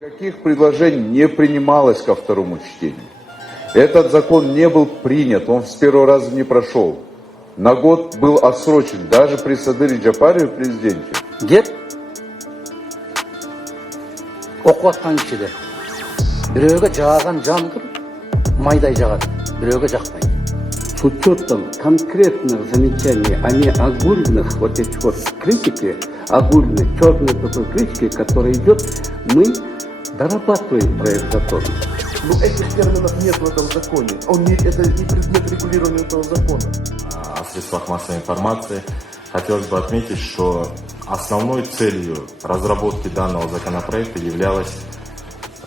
Никаких предложений не принималось ко второму чтению. Этот закон не был принят, он с первого раза не прошел. На год был отсрочен даже при Садыре Джапарове президенте. Деп оқып атқан кишилер бирөөгө жааган жандыр майдай жагат, бирөөгө жакпайт. С учетом конкретных замечаний, а не огульных вот этих вот критики, огульной черной такой критики, которая идет, мы дорабатываем проект закона. Но этих терминов нет в этом законе. Это не предмет регулирования этого закона. О средствах массовой информации хотелось бы отметить, что основной целью разработки данного законопроекта являлось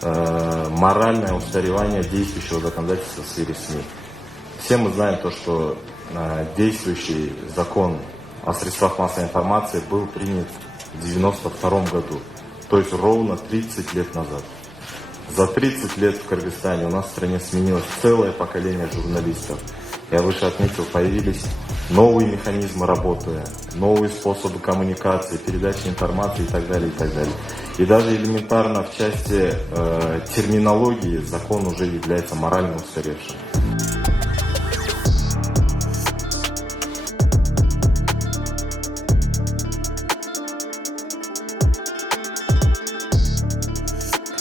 моральное устаревание действующего законодательства в сфере СМИ. Все мы знаем то, что действующий закон о средствах массовой информации был принят в 1992 году, то есть ровно 30 лет назад. За 30 лет в Кыргызстане у нас в стране сменилось целое поколение журналистов. Я выше отметил, появились новые механизмы работы, новые способы коммуникации, передачи информации и так далее, и так далее. И даже элементарно в части терминологии закон уже является морально устаревшим.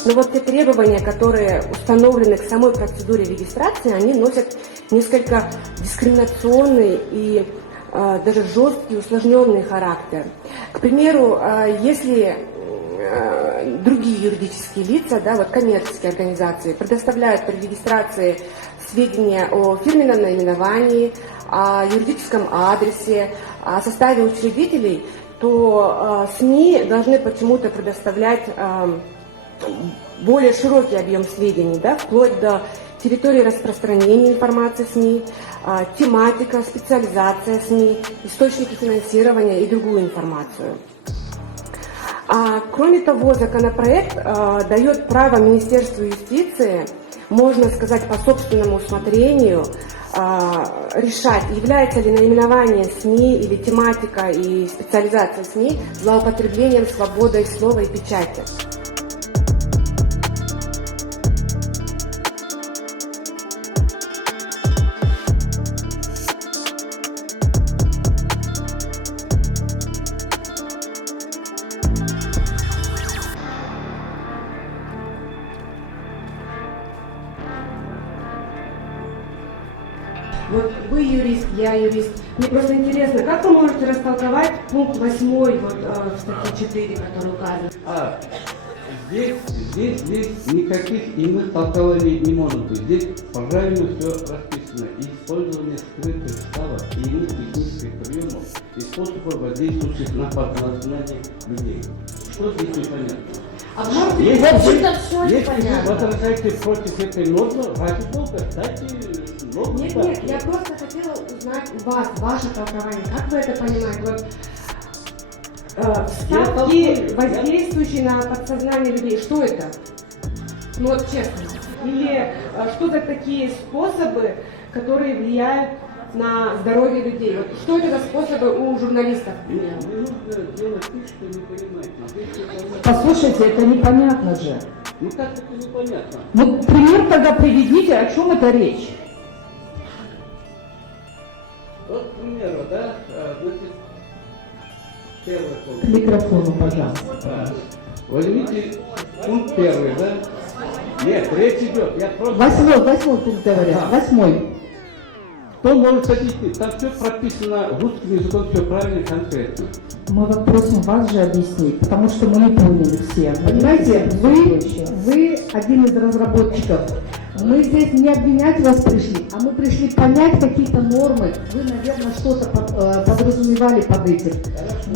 Но вот те требования, которые установлены к самой процедуре регистрации, они носят несколько дискриминационный и даже жесткий, усложненный характер. К примеру, если другие юридические лица, да, вот коммерческие организации, предоставляют при регистрации сведения о фирменном наименовании, о юридическом адресе, о составе учредителей, то СМИ должны почему-то предоставлять более широкий объем сведений, да, вплоть до территории распространения информации СМИ, тематика, специализация СМИ, источники финансирования и другую информацию. Кроме того, законопроект дает право Министерству юстиции, можно сказать, по собственному усмотрению, решать, является ли наименование СМИ или тематика и специализация СМИ злоупотреблением свободой слова и печати. Вот вы юрист, я юрист. Мне просто интересно, как вы можете растолковать пункт 8 вот, в статье 4, который указан? Здесь никаких иных толкований не может быть. Здесь правильно все расписано. И использование скрытых ставок и иных технических приемов и способов, воздействующих на подсознание людей. Что здесь непонятно? Если вы возражаете против этой нормы, ради бога, дайте норму. Нет, я просто хотела узнать вас, ваше толкование. Как вы это понимаете? Вот, ставки, воздействующие на подсознание людей, что это? Ну вот честно. Или что за такие способы, которые влияют на здоровье людей? Вот, что это за способы у журналистов? Послушайте, это непонятно же. Ну как это непонятно? Ну, пример тогда приведите, о чем это речь? Вот, к примеру, да, значит, первый пункт. К микрофону, пожалуйста. Возьмите пункт первый, да? Нет, речь идет, я просто... Восьмой пункт говорят, Да. 8. Кто может объяснить? Там все прописано русским языком, все правильно и конкретно. Мы вам просим вас же объяснить, потому что мы не поняли все. Понимаете, вы один из разработчиков. Мы здесь не обвинять вас пришли, а мы пришли понять какие-то нормы. Вы, наверное, что-то подразумевали под этим.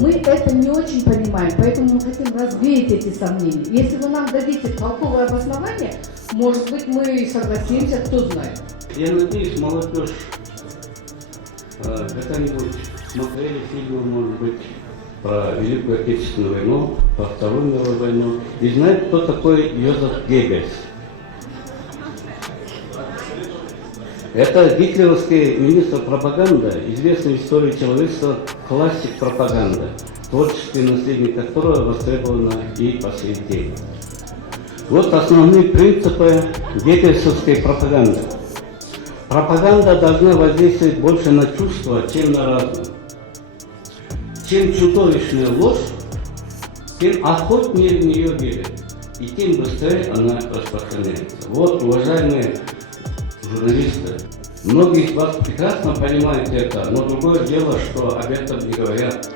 Мы это не очень понимаем, поэтому мы хотим развеять эти сомнения. Если вы нам дадите толковое обоснование, может быть, мы и согласимся, кто знает. Я надеюсь, молодежь когда-нибудь смотрели фильмы, может быть, про Великую Отечественную войну, про Вторую мировую войну, и знают, кто такой Йозеф Геббельс. Это гитлеровский министр пропаганды, известный в истории человечества классик пропаганды, творческий наследник которого востребовано и по сей день. Вот основные принципы геббельсовской пропаганды. Пропаганда должна воздействовать больше на чувства, чем на разум. Чем чудовищная ложь, тем охотнее в нее верят, и тем быстрее она распространяется. Вот, уважаемые журналисты, многие из вас прекрасно понимают это, но другое дело, что об этом не говорят.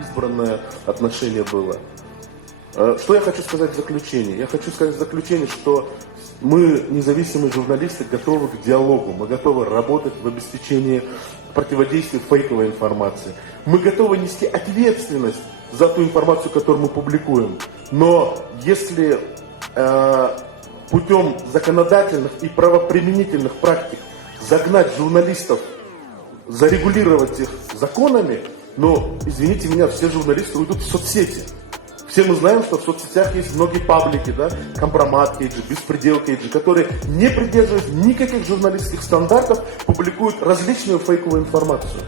Избранное отношение было. Что я хочу сказать в заключение? Я хочу сказать в заключение, что мы, независимые журналисты, готовы к диалогу, мы готовы работать в обеспечении противодействия фейковой информации. Мы готовы нести ответственность за ту информацию, которую мы публикуем. Но если путем законодательных и правоприменительных практик загнать журналистов, зарегулировать их законами, но, извините меня, все журналисты уйдут в соцсети. Все мы знаем, что в соцсетях есть многие паблики, да, компромат кейджи, беспредел кейджи, которые, не придерживаясь никаких журналистских стандартов, публикуют различную фейковую информацию.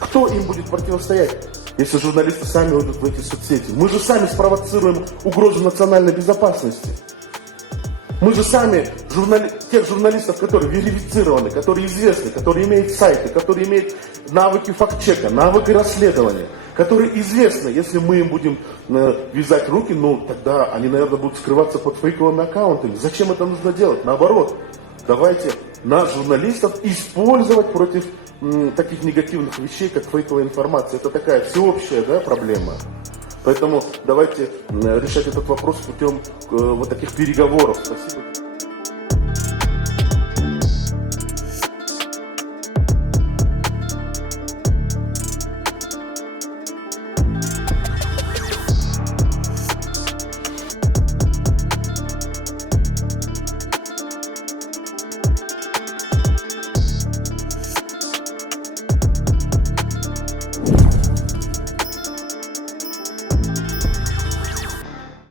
Кто им будет противостоять, если журналисты сами уйдут в эти соцсети? Мы же сами спровоцируем угрозу национальной безопасности. Мы же сами, тех журналистов, которые верифицированы, которые известны, которые имеют сайты, которые имеют навыки факт-чека, навыки расследования, которые известны, если мы им будем вязать руки, ну тогда они, наверное, будут скрываться под фейковыми аккаунтами. Зачем это нужно делать? Наоборот, давайте нас, журналистов, использовать против таких негативных вещей, как фейковая информация. Это такая всеобщая, да, проблема. Поэтому давайте решать этот вопрос путем вот таких переговоров. Спасибо.